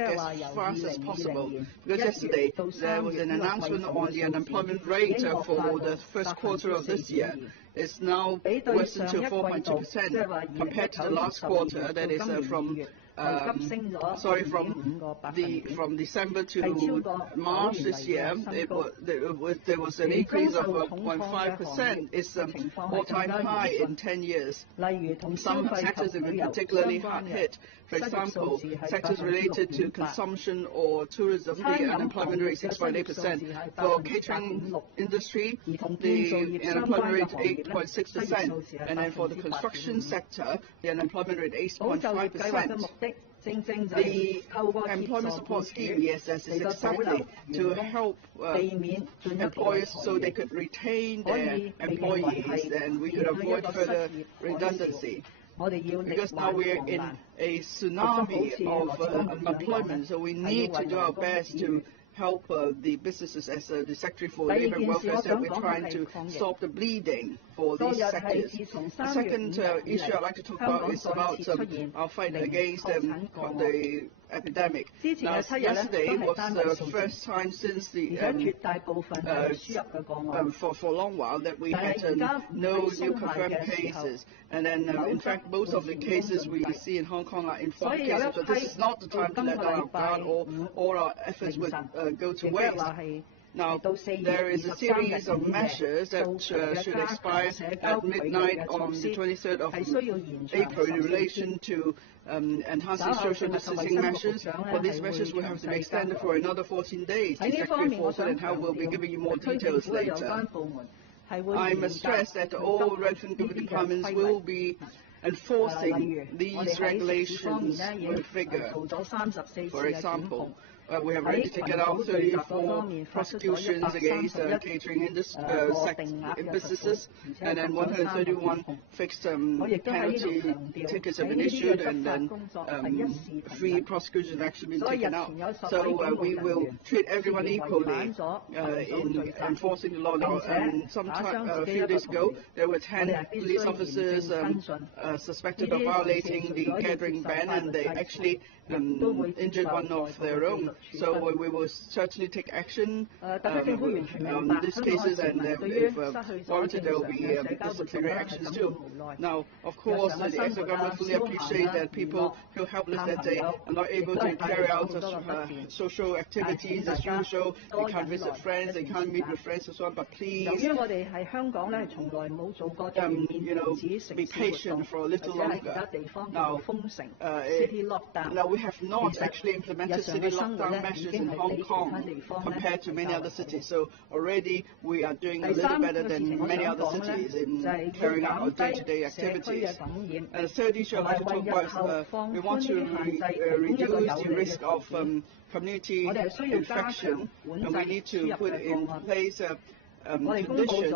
as fast as possible. Because yesterday there was an announcement on the unemployment rate for the first quarter of this year. It's now worsened to 4.2% compared to the last quarter. That is from December to March this year, there was an increase of 0.5%. It's an all-time high in 10 years. Some sectors have been particularly hard hit. For example, sectors related to consumption or tourism, the unemployment rate is 6.8%. For catering industry, the unemployment rate is 8.6%. And then for the construction sector, the unemployment rate is 8.5%. The employment support scheme, ESS, is exactly to help employers so they could retain their employees and we could avoid further redundancy. Because now we're in a tsunami of unemployment, so we need to do our best to help the businesses. As the Secretary for Labour and Welfare said, we're trying to stop the bleeding for these sectors. The second issue I'd like to talk about is about our fight against the epidemic. Now, yesterday was the first time since the for a long while that we had no new confirmed cases. And then, in fact, most of the cases we see in Hong Kong are informed cases. So this is not the time to let down our guard, or all our efforts would go to waste. Now, there is a series of measures that should expire at midnight on the 23rd of April in relation to enhancing social distancing measures. But these measures will have to be extended for another 14 days. The Secretary for Food and Health will be giving you more details later. I must stress that all relevant government departments will be enforcing these regulations with vigor. For example, we have already taken out 34 prosecutions against catering businesses, and then 131 fixed penalty tickets have been issued, and then 3 prosecutions have actually been taken out. So we will treat everyone equally in enforcing the law. Now, a few days ago, there were 10 police officers suspected of violating the gathering ban, and they actually injured one of their own. So we will certainly take action on these cases, and if warranted, there will be disciplinary actions too. Now, of course, the extra government fully appreciate that people feel helpless, that they are not able to carry out social activities as usual. They can't visit friends, they can't meet with friends and so on. But please, be patient for a little longer. Now, we have not actually implemented city lockdown measures in Hong Kong compared to many other cities. So already we are doing a little better than many other cities in carrying out our day-to-day activities. And the third issue I'd like to talk about is we want to reduce the risk of community infection, and we need to put in place conditions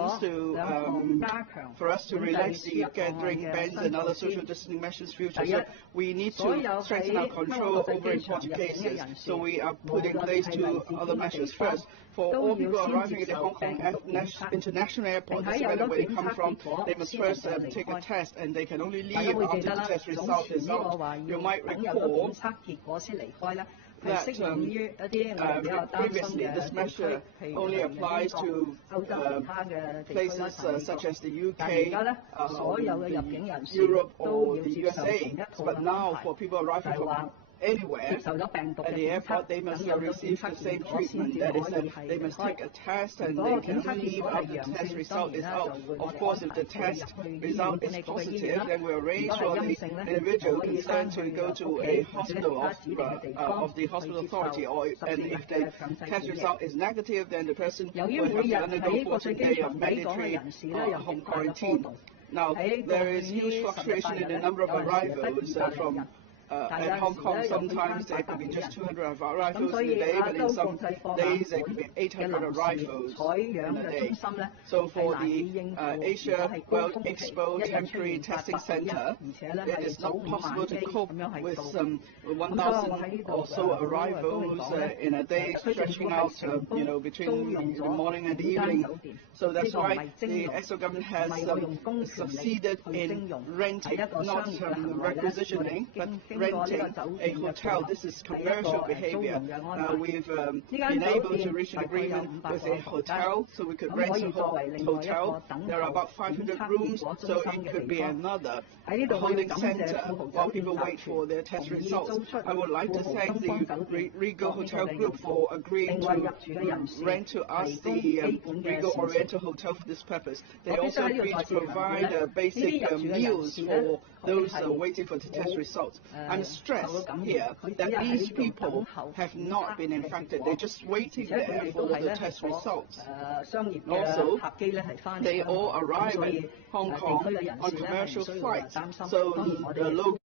for us to relax the gathering bans and other social distancing measures in future. So we need to strengthen our control over imported cases. So we are putting in place 2 other measures. First, for all people arriving at the Hong Kong International Airport, doesn't matter where they come from, they must first take a test, and they can only leave after the test result is out. You might recall that previously this measure only applies to places such as the UK, Europe, or the USA. But now, for people arriving from anywhere at the airport, they must receive the same treatment. That is, they must take a test, and they can leave after the test result is out. Of course, if the test result is positive, then we arrange for the individual concerned to go to a hospital of the hospital authority. And if the test result is negative, then the person will have to undergo 14 days of mandatory home quarantine. Now, there is huge fluctuation in the number of arrivals from at Hong Kong. Sometimes there could be just 200 arrivals in a day, but in some days there could be 800 arrivals in a day. So for the Asia World Expo Temporary Testing Center, it is not possible to cope with 1,000 or so arrivals in a day, stretching out between the morning and the evening. So that's why the extra government has succeeded in renting, not requisitioning, but renting a hotel. This is commercial behavior. We've been able to reach an agreement with a hotel, so we could rent a hotel. There are about 500 rooms, so it could be another holding center while people wait for their test results. I would like to thank the Regal Hotel Group for agreeing to rent to us the Regal Oriental Hotel for this purpose. They also agreed to provide basic meals for those waiting for the test results. I'm stressed here that these people have not been infected. They're just waiting there for the test results. Also, they all arrive in Hong Kong on commercial flights, so the local